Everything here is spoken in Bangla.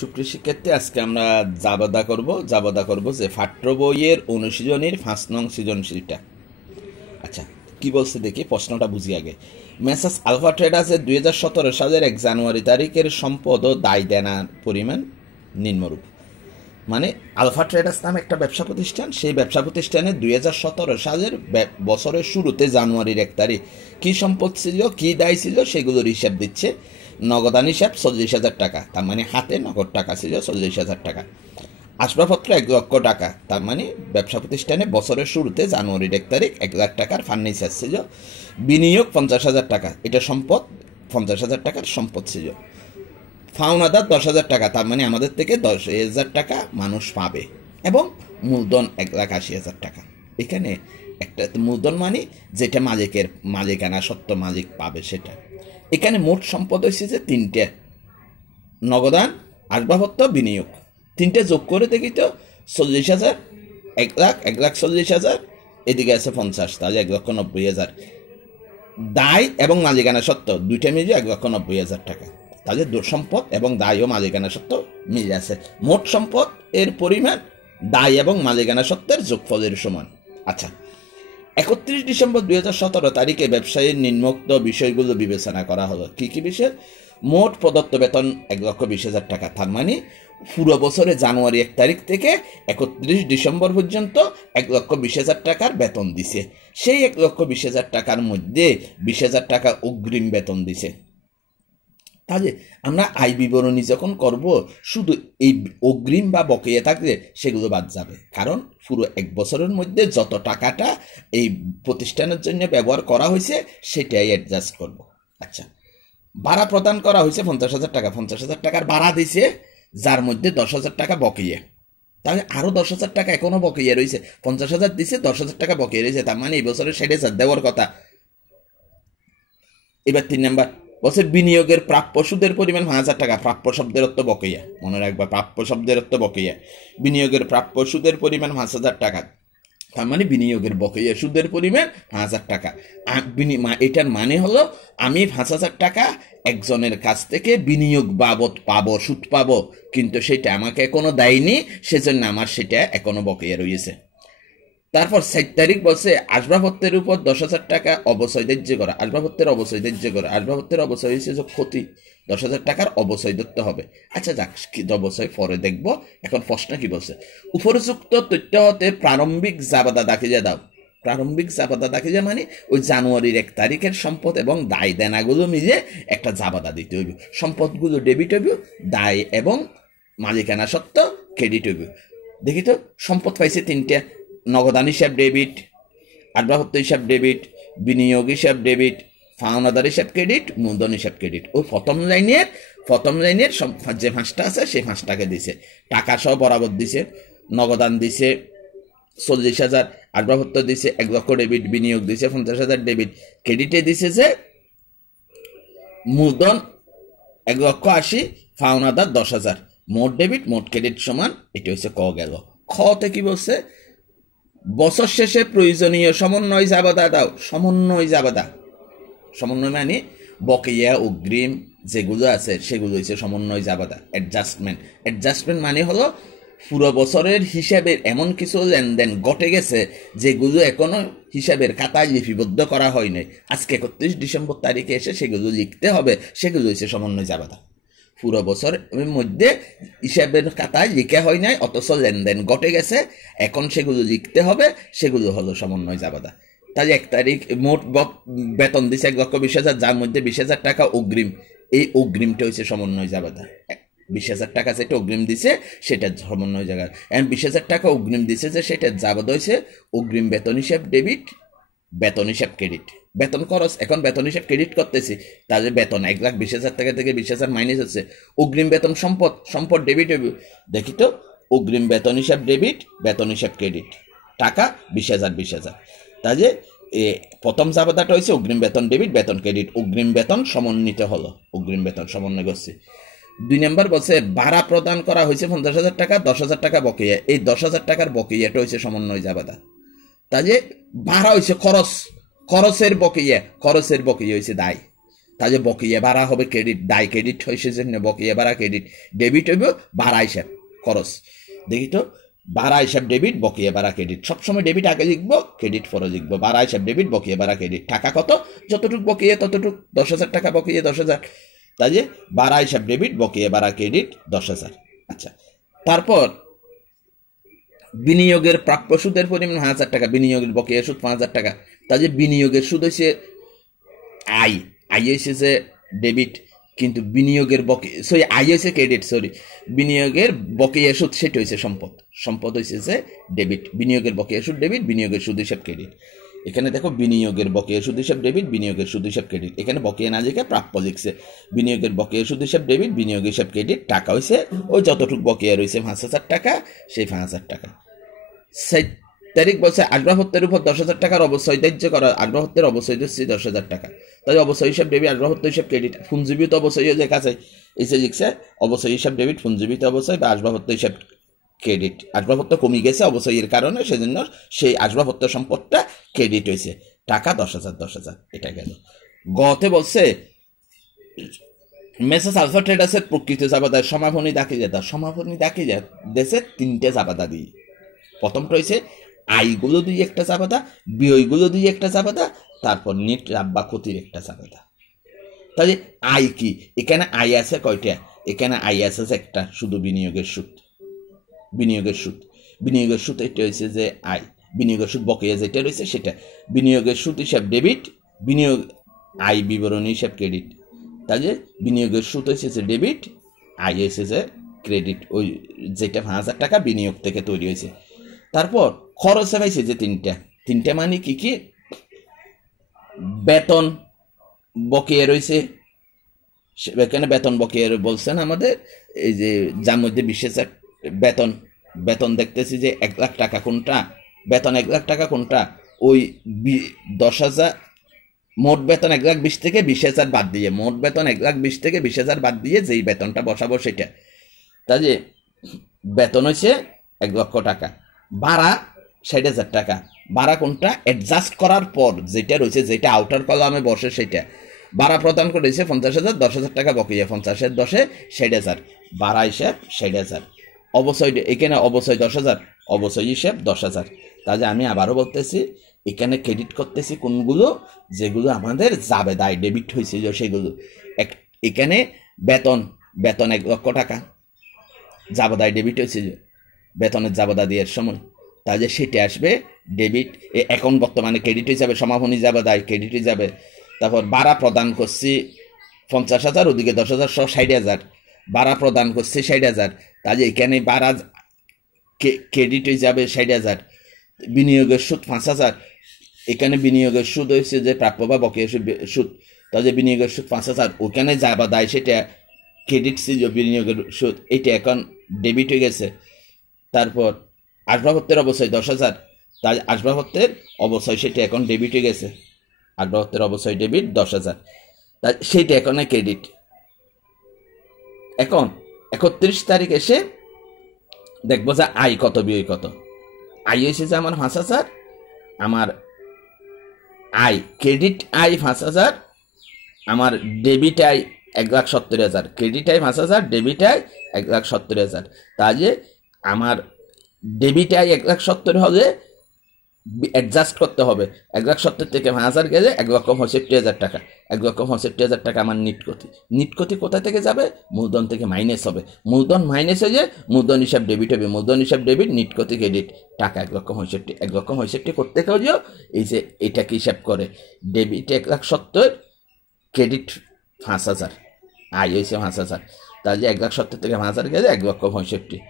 সুপ্রিয় শিক্ষার্থী, আজকে আমরা জাবাদা করব যে পাঠ্য বইয়ের অনুশীলনীর 5 নং সৃজনশীলটা। আচ্ছা, কি বলছে দেখি, প্রশ্নটা বুঝি আগে। মেসার্স আলফা ট্রেডার্সের 2017 সালের 1 জানুয়ারি তারিখের সম্পদ ও দায় দেনার পরিমাণ নিম্নরূপ। মানে আলফা ট্রেডার্স নামে একটা ব্যবসা প্রতিষ্ঠান, সেই ব্যবসা প্রতিষ্ঠানে 2017 সালের বছরের শুরুতে জানুয়ারির 1 তারিখ কী সম্পদ ছিল, কী দায় ছিল, সেগুলোর হিসাব দিচ্ছে। নগদান হিসাব 40,000 টাকা, তার মানে হাতে নগদ টাকা ছিল 40,000 টাকা। আসবাবপত্র 1 লক্ষ টাকা, তার মানে ব্যবসা প্রতিষ্ঠানে বছরের শুরুতে জানুয়ারির 1 তারিখ 1 লাখ টাকার ফার্নিচার ছিল। বিনিয়োগ 50,000 টাকা, এটা সম্পদ, 50,000 টাকার সম্পদ ছিল। ফাউনাদার 10,000 টাকা, তার মানে আমাদের থেকে 10,000 টাকা মানুষ পাবে, এবং মূলধন 1,80,000 টাকা। এখানে একটা মূলধন মানে যেটা মালিকানা সত্ত্ব মালিক পাবে সেটা। এখানে মোট সম্পদ হয়েছে যে 3টে: নগদান, আসবাবপত্র, বিনিয়োগ। 3টে যোগ করে দেখি তো 40,000, 1,40,000, এদিকে আছে 50, তাহলে 1,90,000। দায় এবং মালিকানা সত্ত্ব দুইটা মিলিয়ে 1,90,000 টাকা। তাহলে সম্পদ এবং দায় ও মালিকানা সত্ত্ব মিলে আছে। মোট সম্পদ এর পরিমাণ দায় এবং মালিকানা সত্ত্বের যোগফলের সমান। আচ্ছা, 31 ডিসেম্বর 2017 তারিখে ব্যবসায়ীর নিম্নোক্ত বিষয়গুলো বিবেচনা করা হলো। কি কি বিষয়? মোট প্রদত্ত বেতন 1,20,000 টাকা, তার মানে পুরো বছরে জানুয়ারি 1 তারিখ থেকে 31 ডিসেম্বর পর্যন্ত 1,20,000 টাকার বেতন দিছে। সেই 1,20,000 টাকার মধ্যে 20,000 টাকা অগ্রিম বেতন দিছে। তাহলে আমরা আয় বিবরণী যখন করব, শুধু এই অগ্রিম বা বকেয়া থাকলে সেগুলো বাদ যাবে, কারণ পুরো 1 বছরের মধ্যে যত টাকাটা এই প্রতিষ্ঠানের জন্য ব্যবহার করা হয়েছে সেটাই অ্যাডজাস্ট করব। আচ্ছা, ভাড়া প্রদান করা হয়েছে 50,000 টাকা, 50,000 টাকার ভাড়া দিছে, যার মধ্যে 10,000 টাকা বকেয়া। তাহলে আরও 10,000 টাকা এখনও বকেয়া রয়েছে। 50,000 দিছে, 10,000 টাকা বকেয়া রয়েছে, তার মানে এই বছরে 60,000 দেওয়ার কথা। এবার 3 নাম্বার বছর বিনিয়োগের প্রাপ্য সুদের পরিমাণ 5,000 টাকা। প্রাপ্য শব্দের অর্থ বকেয়া, মনে রাখবা, প্রাপ্য শব্দের অর্থ বকেয়া। বিনিয়োগের প্রাপ্য সুদের পরিমাণ 5,000 টাকা, তার মানে বিনিয়োগের বকেয়া সুদের পরিমাণ 5,000 টাকা। এটার মানে হলো আমি 5,000 টাকা একজনের কাছ থেকে বিনিয়োগ বাবদ পাবো, সুদ পাবো, কিন্তু সেটা আমাকে এখনো দেয়নি, সেজন্য আমার সেটা এখনো বকেয়া রয়েছে। তারপর 7 তারিখ বলছে আসবাবপত্রের উপর 10,000 টাকা অবচয় ধার্য করা। আসবাবপত্রের অবচয় ধার্য করা, আসবাবপত্রের অবচয় হয়েছে যে ক্ষতি, 10,000 টাকার অবচয় ধরতে হবে। আচ্ছা যাক, কি অবচয় পরে দেখব। এখন প্রশ্ন কি বলছে? উপরযুক্ত তথ্য হতে প্রারম্ভিক জাবাদা দাখিলা দাও। প্রারম্ভিক জাবাদা দাখিলা মানে ওই জানুয়ারির 1 তারিখের সম্পদ এবং দায় দেনাগুলো মিলে একটা জাবাদা দিতে হইব। সম্পদগুলো ডেবিট হইব, দায় এবং মালিকানা সত্ত্ব ক্রেডিট হইব। দেখি তো, সম্পদ পাইছে 3টে: নগদান হিসাব ডেবিট, আসবাবপত্র হিসাব ডেবিট, বিনিয়োগ হিসাব ডেবিট, ফাউনাদার হিসাব ক্রেডিট, মূলধন হিসাব ক্রেডিট। ওই প্রথম লাইনের যে 5টা আছে সেই 5টাকে দিছে, টাকা সহ বরাবর দিছে। নগদান দিছে 40,000, আসবাবপত্র দিছে 1 লক্ষ ডেবিট, বিনিয়োগ দিছে 50,000 ডেবিট, ক্রেডিটে দিছে যে মূলধন 1,80,000, ফাউনাদার 10,000। মোট ডেবিট মোট ক্রেডিট সমান, এটা হচ্ছে ক গেল। খতে কি বলছে? বছর শেষে প্রয়োজনীয় সমন্বয় জাবাদা দাও। সমন্বয় মানে বকেয়া অগ্রিম যেগুলো আছে সেগুলো হচ্ছে সমন্বয় জাবাদা। অ্যাডজাস্টমেন্ট মানে হলো পুরো বছরের হিসাবের এমন কিছু লেনদেন ঘটে গেছে যেগুলো এখনো হিসাবের খাতায় লিপিবদ্ধ করা হয়নি, আজকে 31 ডিসেম্বর তারিখে এসে সেগুলো লিখতে হবে, সেগুলো হচ্ছে সমন্বয় জাবাদা। পুরো বছরের মধ্যে হিসাবের খাতায় লিখা হয় নাই, অথচ লেনদেন ঘটে গেছে, এখন সেগুলো লিখতে হবে, সেগুলো হলো সমন্বয় জাবাদা। তাহলে 1 তারিখ মোট বেতন দিছে 1,20,000, যার মধ্যে 20,000 টাকা অগ্রিম। এই অগ্রিমটা হচ্ছে সমন্বয় জাবাদা। 20,000 টাকা যেটা অগ্রিম দিছে সেটা সমন্বয় জায়গা। 20,000 টাকা অগ্রিম দিছে যে সেটা জাবাদা হয়েছে অগ্রিম বেতন হিসাব ডেবিট, বেতন হিসাব ক্রেডিট। বেতন খরচ, এখন বেতন হিসাব ক্রেডিট করতেছি, তাহলে বেতন 1,20,000 টাকা থেকে 20,000 মাইনাস হচ্ছে। অগ্রিম বেতন সম্পদ ডেবিট হবে। দেখি তো, অগ্রিম বেতন হিসাব ডেবিট, বেতন হিসাব ক্রেডিট, টাকা 20,000। তাহলে প্রথম জাবাদাটা হয়েছে অগ্রিম বেতন ডেবিট, বেতন ক্রেডিট। অগ্রিম বেতন সমন্বিত হলো, অগ্রিম বেতন সমন্বয় করছে। 2 নম্বর বলছে ভাড়া প্রদান করা হয়েছে 50,000 টাকা, 10,000 টাকা বকেয়া। এই 10,000 টাকার বকেয়াটা হয়েছে সমন্বয় জাবাদা। তাহলে ভাড়া হয়েছে খরচের বকেয়া হয়েছে দায়। তাহলে বকেয়া ভাড়া হবে ক্রেডিট, দায় ক্রেডিট হয়েছে যে বকেয়া ভাড়া ক্রেডিট, ডেবিট হইব ভাড়া হিসাব খরচ। দেখি তো, ভাড়া হিসাব ডেবিট, বকেয়া ভাড়া ক্রেডিট। সবসময় ডেবিট আগে লিখবো, ক্রেডিট পরে লিখবো। ভাড়া হিসাব ডেবিট, বকেয়া ভাড়া ক্রেডিট। টাকা কত? যতটুকু বকেয়া ততটুক, 10,000 টাকা বকেয়া 10,000। তাই যে ভাড়া হিসাব ডেবিট, বকেয়া ভাড়া ক্রেডিট 10,000। আচ্ছা, তারপর বিনিয়োগের প্রাপ্য সুদের পরিমাণ 1,000 টাকা, বিনিয়োগের বকেয়া সুদ 5,000 টাকা। তাই যে বিনিয়োগের সুদ হয়েছে আই, আই হয়েছে যে ডেবিট, কিন্তু বিনিয়োগের আই হয়েছে ক্রেডিট, বিনিয়োগের বকেয়া সুদ সেটা হয়েছে সম্পদ, সম্পদ হয়েছে যে ডেবিট। বিনিয়োগের বকেয়া সুদ ডেবিট, বিনিয়োগের সুদ হিসাব ক্রেডিট। এখানে দেখো বিনিয়োগের বকেয়া সুদ হিসাব ডেবিট, বিনিয়োগের সুদ হিসাব ক্রেডিট। এখানে বকেয়া না লিখে প্রাপ্য লিখছে। বিনিয়োগের বকেয়া সুদ হিসাব ডেবিট, বিনিয়োগ হিসাব ক্রেডিট। টাকা হয়েছে ওই যতটুকু বকেয়া রয়েছে 5,000 টাকা, সেই 5,000 টাকা। 7 তারিখ বলছে আসবাবপত্রের উপর 10,000 টাকার অবশ্যই ধার্য করা, আসবাবপত্রের অবশ্যই দিচ্ছি 10,000 টাকা। তাই অবশ্যই হিসাব ডেবিট, আসবাবপত্র হিসাব ক্রেডিট। পুঞ্জীবিত অবশ্যই যে কাছে এসে লিখছে অবশ্যই হিসাব ডেবিট, পুঞ্জীবিত অবশ্যই বা আসবাবপত্র হিসাব ক্রেডিট। আসবাবপত্র কমে গেছে অবশ্যই এর কারণে, সেজন্য সেই আসবাবপত্র সম্পদটা ক্রেডিট হয়েছে। টাকা 10,000, 10,000 এটা গেল। গতে বলছে মেসার্স আলফা ট্রেডার্সের প্রকৃত জাবাদার সমাপনী দাখিলাদার, সমাপনী দাখিলাদার দেশে 3টে জাবাদা দিয়ে। প্রথমটা হয়েছে আয়গুলো দিয়ে একটা জাবাদা, ব্যয়গুলো দিয়ে একটা জাবাদা, তারপর নেট লাভ বা ক্ষতির একটা জাবাদা। তাহলে আয় কি? এখানে আয় আছে কয়টা? এখানে আয় আছে একটা, শুধু বিনিয়োগের সুদ। বিনিয়োগের সুদ, বিনিয়োগের সুদ এটা হয়েছে যে আয়। বিনিয়োগের সুদ বকেয়া যেটা রয়েছে সেটা। বিনিয়োগের সুদ হিসাব ডেবিট, বিনিয়োগ আয় বিবরণী হিসাব ক্রেডিট। তাহলে বিনিয়োগের সুদ হয়েছে যে ডেবিট, আয় হয়েছে যে ক্রেডিট, ওই যেটা 5,000 টাকা বিনিয়োগ থেকে তৈরি হয়েছে। তারপর খরচে পাইছে যে 3টা মানে কি কি? বেতন বকেয়া রয়েছে, এখানে বেতন বকেয়া বলছেন আমাদের, এই যে যার মধ্যে 20,000 বেতন, বেতন দেখতেছি যে 1 লাখ টাকা কোনটা, বেতন 1 লাখ টাকা কোনটা, ওই 10,000 মোট বেতন 1,20,000 থেকে 20,000 বাদ দিয়ে, মোট বেতন 1,20,000 থেকে 20,000 বাদ দিয়ে যেই বেতনটা বসাবো সেটা। তাহলে বেতন হচ্ছে 1 লক্ষ টাকা, ভাড়া 60,000 টাকা। ভাড়া কোনটা? অ্যাডজাস্ট করার পর যেটা রয়েছে, যেটা আউটার কলামে বসে সেটা। ভাড়া প্রদান করেছে 50,000, 10,000 টাকা বকেয়া, 50,000 10-এ 60,000, ভাড়া হিসাব 60,000। অবশ্যই এখানে অবশ্যই 10,000, অবশ্যই হিসাব 10,000। তাহলে আমি আবারও বলতেছি, এখানে ক্রেডিট করতেছি কোনগুলো? যেগুলো আমাদের জাবেদায় ডেবিট হয়েছিল সেগুলো। এখানে বেতন, বেতন 1 লক্ষ টাকা জাবেদায় ডেবিট হয়েছিল, বেতনের জাবেদা দেওয়ার সময়। তাহলে সেটা আসবে ডেবিট। এখন বর্তমানে ক্রেডিট হিসাবে সমাপনী জাবেদায় ক্রেডিট হিসাবে। তারপর ভাড়া প্রদান করছি 50,000, ওদিকে 10,000 সহ 60,000, ভাড়া প্রদান করছি 60,000। তাহলে এখানে ভাড়া ক্রেডিট হিসাবে 60,000। বিনিয়োগের সুদ 5,000, এখানে বিনিয়োগের সুদ হয়েছে যে প্রাপ্য বা বকেয়া সুদ। তাহলে বিনিয়োগের সুদ 5,000, ওখানে জাবেদায় সেটা ক্রেডিট ছিল বিনিয়োগের সুদ, এটা এখন ডেবিট হয়ে গেছে। তারপর আসবাবপত্রের অবশ্যই 10,000, তাই আসবাবপত্রের অবশ্যই সেটা এখন ডেবিট হয়ে গেছে। আসবাবপত্রের অবশ্যই ডেবিট 10,000, তাই সেইটা এখন ক্রেডিট। এখন 31 তারিখ এসে দেখবো যে আয় কত, ব্যয় কত। আয় এসেছে আমার 5,000, আমার আয় ক্রেডিট আয় 5,000, আমার ডেবিট আয় 1,70,000। ক্রেডিট আয় 5,000, ডেবিট আয় 1,70,000। তাহলে আমার ডেবিট আয় 1,70,000 হলে অ্যাডজাস্ট করতে হবে। 1,70,000 থেকে 5,000 গেলে 1,65,000 টাকা। 1,65,000 টাকা আমার নিট ক্ষতি। নিট ক্ষতি কোথা থেকে যাবে? মূলধন থেকে মাইনাস হবে। মূলধন মাইনাস হয়ে যায়, মূলধন হিসাব ডেবিট হবে। মূলধন হিসাব ডেবিট, নিট ক্ষতি ক্রেডিট। টাকা 1,65,000। 1,65,000 করতে গেলেও এই যে এটাকে হিসাব করে, ডেবিট 1,70,000, ক্রেডিট 5,000, আয় হয়েছে 5,000। তাহলে 1,70,000 থেকে 5,000 গেলে 1,65,000।